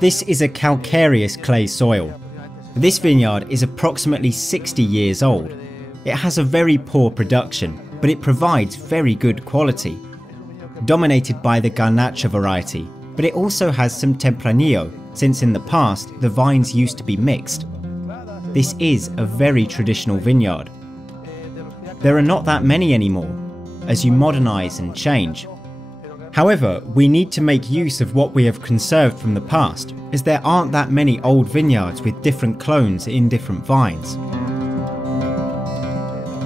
This is a calcareous clay soil. This vineyard is approximately 60 years old. It has a very poor production, but it provides very good quality. Dominated by the Garnacha variety, but it also has some Tempranillo, since in the past the vines used to be mixed. This is a very traditional vineyard. There are not that many anymore, as you modernise and change. However, we need to make use of what we have conserved from the past, as there aren't that many old vineyards with different clones in different vines.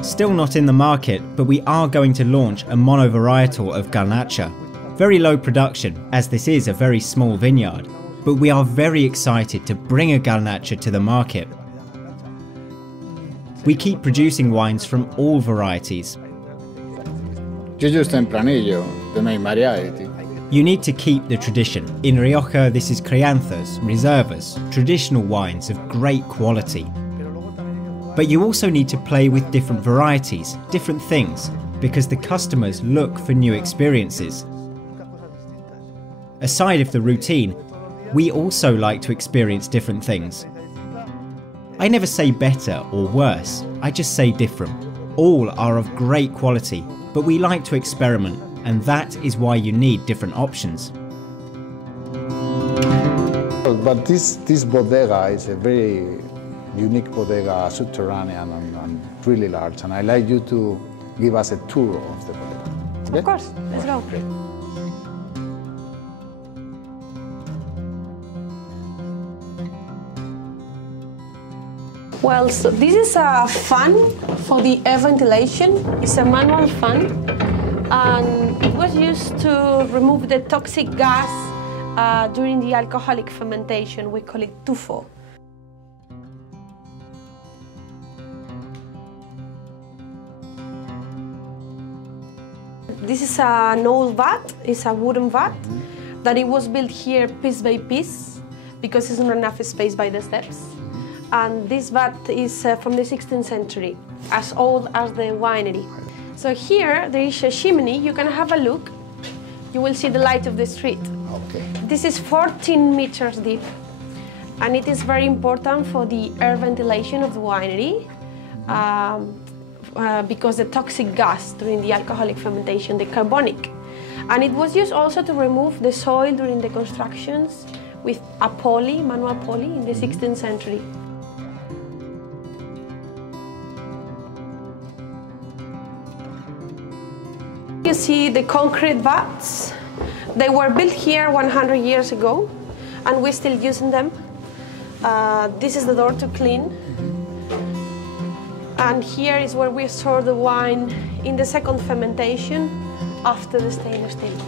Still not in the market, but we are going to launch a monovarietal of Garnacha. Very low production, as this is a very small vineyard, but we are very excited to bring a Garnacha to the market. We keep producing wines from all varieties. You use Tempranillo, the main variety. You need to keep the tradition. In Rioja, this is Crianzas, Reservas, traditional wines of great quality. But you also need to play with different varieties, different things, because the customers look for new experiences. Aside of the routine, we also like to experience different things. I never say better or worse, I just say different. All are of great quality, but we like to experiment, and that is why you need different options. But this bodega is a very unique bodega, subterranean and really large, and I'd like you to give us a tour of the bodega. Okay? Of course, let's go. Great. Well, so this is a fan for the air ventilation. It's a manual fan, and it was used to remove the toxic gas during the alcoholic fermentation. We call it tufo. This is an old vat. It's a wooden vat that it was built here piece by piece because there's not enough space by the steps. And this vat is from the 16th century, as old as the winery. So here there is a chimney. You can have a look. You will see the light of the street. Okay. This is 14 meters deep, and it is very important for the air ventilation of the winery because the toxic gas during the alcoholic fermentation, the carbonic. And it was used also to remove the soil during the constructions with a pulley, manual pulley, in the 16th century. You see the concrete vats. They were built here 100 years ago, and we're still using them. This is the door to clean. And here is where we store the wine in the second fermentation after the stainless steel.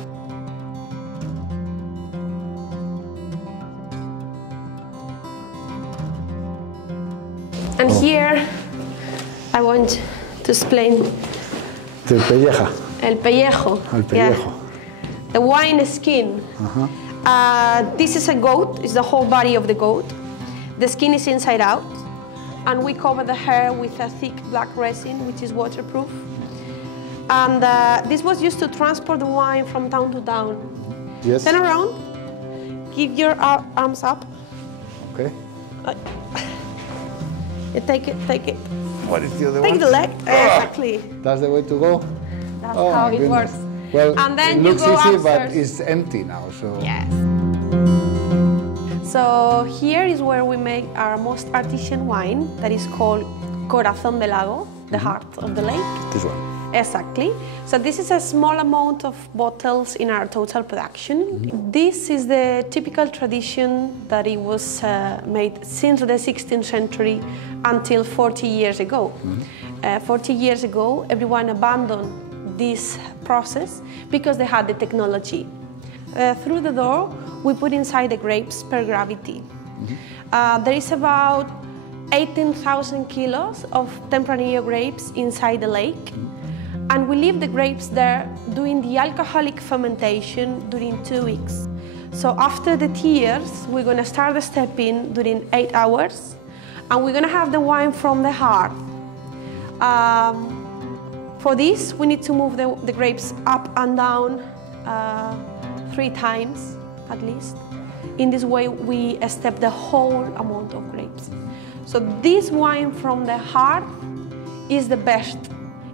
And here I want to explain The pelleja. el pellejo. El pellejo. Yeah. The wine skin. This is a goat, it's the whole body of the goat. The skin is inside out, and we cover the hair with a thick black resin, which is waterproof. And this was used to transport the wine from town to town. Yes. Turn around, give your arms up. Okay. Take it. What is the other Take one? the leg, exactly. That's the way to go? That's Oh, how my it goodness. works. Well, And then it you looks go easy, but upstairs. it's empty now, so... Yes. So here is where we make our most artisan wine that is called Corazon de Lago, the heart of the lake. This one. Exactly. So this is a small amount of bottles in our total production. This is the typical tradition that it was made since the 16th century until 40 years ago. 40 years ago, everyone abandoned this process because they had the technology. Through the door, we put inside the grapes per gravity. There is about 18,000 kilos of Tempranillo grapes inside the lake. And we leave the grapes there doing the alcoholic fermentation during 2 weeks. So after the tears, we're going to start the stepping during 8 hours, and we're going to have the wine from the heart. For this, we need to move the grapes up and down 3 times at least. In this way, we step the whole amount of grapes. So this wine from the heart is the best,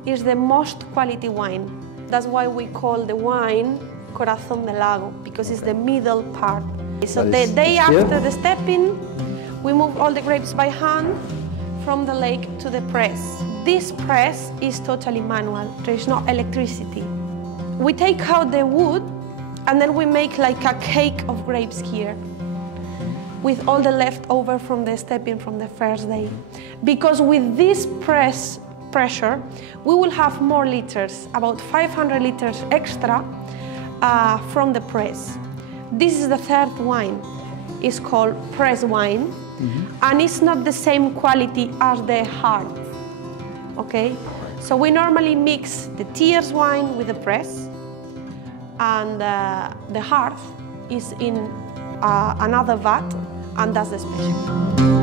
is the most quality wine. That's why we call the wine Corazon de Lago, because it's the middle part. So the day after the stepping, we move all the grapes by hand from the lake to the press. This press is totally manual, there is no electricity. We take out the wood and then we make like a cake of grapes here with all the leftover from the stepping from the first day. Because with this pressure, we will have more liters, about 500 liters extra from the press. This is the third wine. It's called press wine, and it's not the same quality as the heart, okay? So we normally mix the tears wine with the press, and the heart is in another vat, and that's the special.